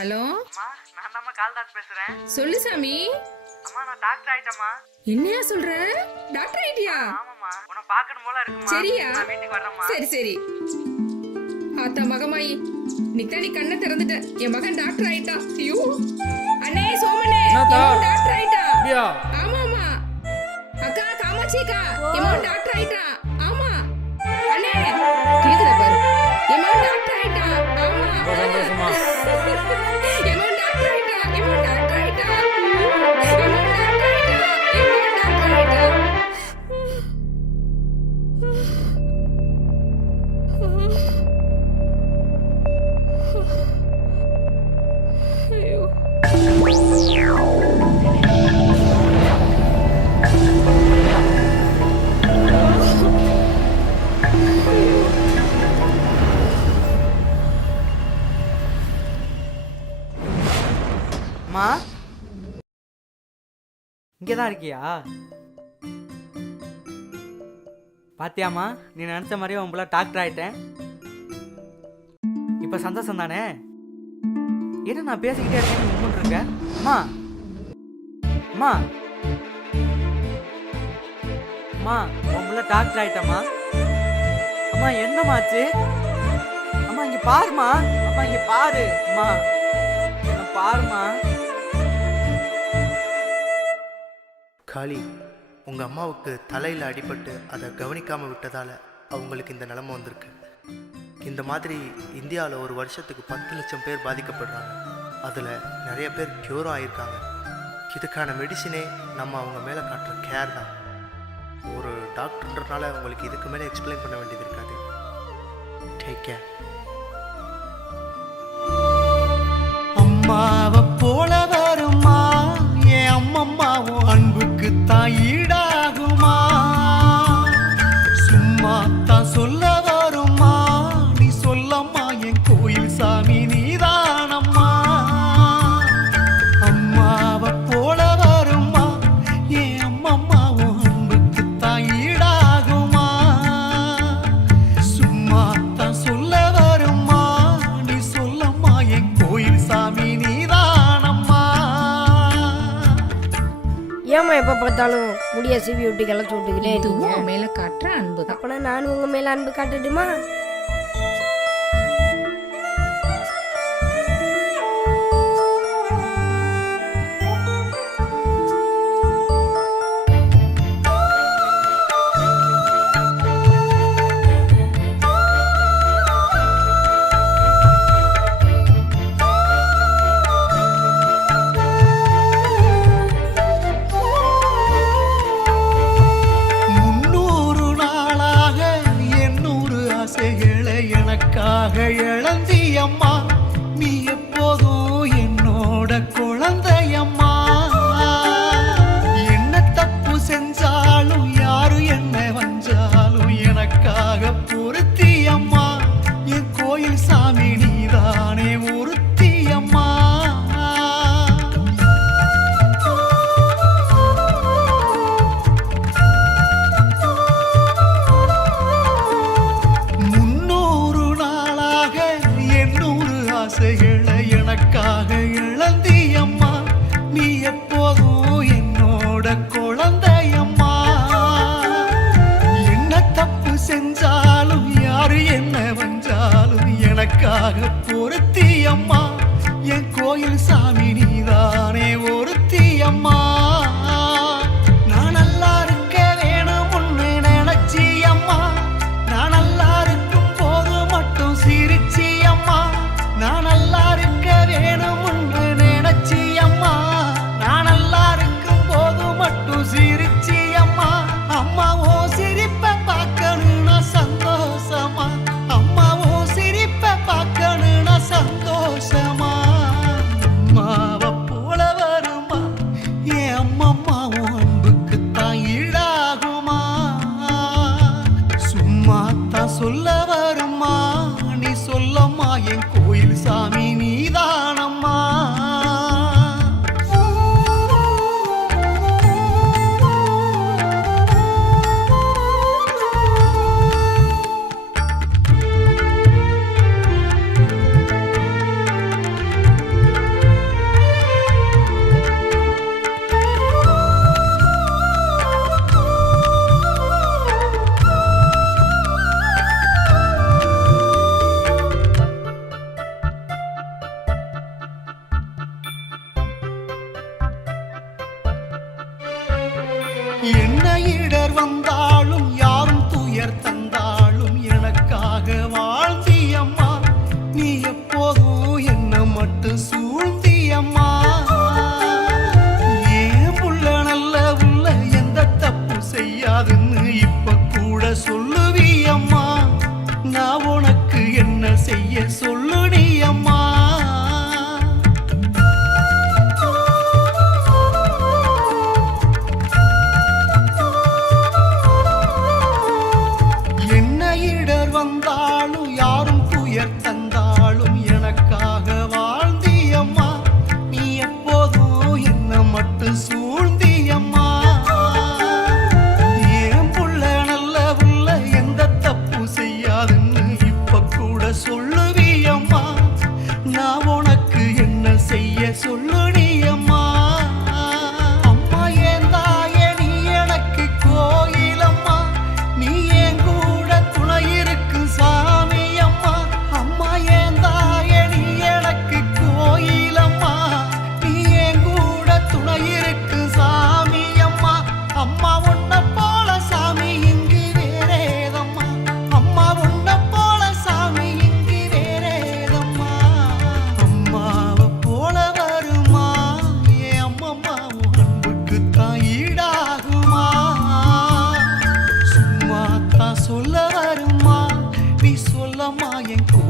Hello? அம்மா நான் தான் கால்தாஸ் பேசுறேன். சொல்லு சாமி. அம்மா நான் டாக்டர் ஆயிட்டேம்மா. என்னையா சொல்ற? டாக்டர் ஐடியா ஆமாம்மா உன்னை பார்க்கணும் போல இருக்குமா சரியா? நான் வீட்டுக்கு வரேம்மா சரி சரி. ஆத்தா மகமாயி நித்தா நீ கண்ணை திறந்துட்ட. என் மகன் டாக்டர் ஆயிட்டான் ஐயோ. அண்ணே சோமனே டாக்டர் ஆயிட்டா. அப்படியா? ஆமா ஆமா அக்கா காமாட்சி அக்கா என் மகன் டாக்டர் இங்கே தான் இருக்கியா? பாத்தியாமா நீ நினச்ச மாதிரியே உன் பிள்ளை டாக்டர் ஆயிட்டேன். இப்போ சந்தோஷம் தானே? என்ன நான் பேசிக்கிட்டே இருக்கேன் நீ அம்மா. அம்மா. அம்மா உன் பிள்ளை டாக்டர் ஆயிட்டம்மா. அம்மா என்னம்மாச்சு அம்மா இங்கே பாருமா அம்மா இங்கே பாரு. அம்மா என்ன பாருமா காளி உங்கள் அம்மாவுக்கு தலையில் அடிபட்டு அதை கவனிக்காமல் விட்டதால் அவங்களுக்கு இந்த நிலமை வந்திருக்கு. இந்த மாதிரி இந்தியாவில் ஒரு வருஷத்துக்கு பத்து லட்சம் பேர் பாதிக்கப்படுறாங்க. அதில் நிறைய பேர் க்யூரும் ஆயிருக்காங்க. இதுக்கான மெடிசினே நம்ம அவங்க மேலே காட்டுற கேர் தான். ஒரு டாக்டர்ன்றனால உங்களுக்கு இதுக்கு மேலே எக்ஸ்பிளைன் பண்ண வேண்டியது இருக்காது. டேக் கேர் ஏம்மா எப்போ பார்த்தாலும் முடிய சீவி விட்டு கிளச்சி விட்டுக்கிட்டே இதுவும் மேல காட்டுற அன்புதான். அப்பனா நானும் உங்க மேல அன்பு காட்டட்டுமா? ஆசைகளை எனக்காக இழந்தியம்மா. நீ எப்போதும் என்னோட குழந்தையம்மா. என்ன தப்பு செஞ்சாலும் யாரு என்ன வஞ்சாலும் எனக்காக பொருத்தியம்மா. என் கோயில் சாமினி என் கோயில் சாமி நீதான் வந்தாலும் யாரும் துயர் தந்தாலும் எனக்காக வாழ்ந்தியம்மா நீ எப்போதும் என்ன மட்டும் சூழ்ந்தியம்மா ஏன் புள்ள நல்ல உள்ள எந்த தப்பு செய்யாதுன்னு இப்ப கூட சொல்லுவியம்மா. நான் உனக்கு என்ன செய்ய சொல் வந்தாலும் யாரும் துயர் தந்த சொல்லம்மா என் கோயில் சாமி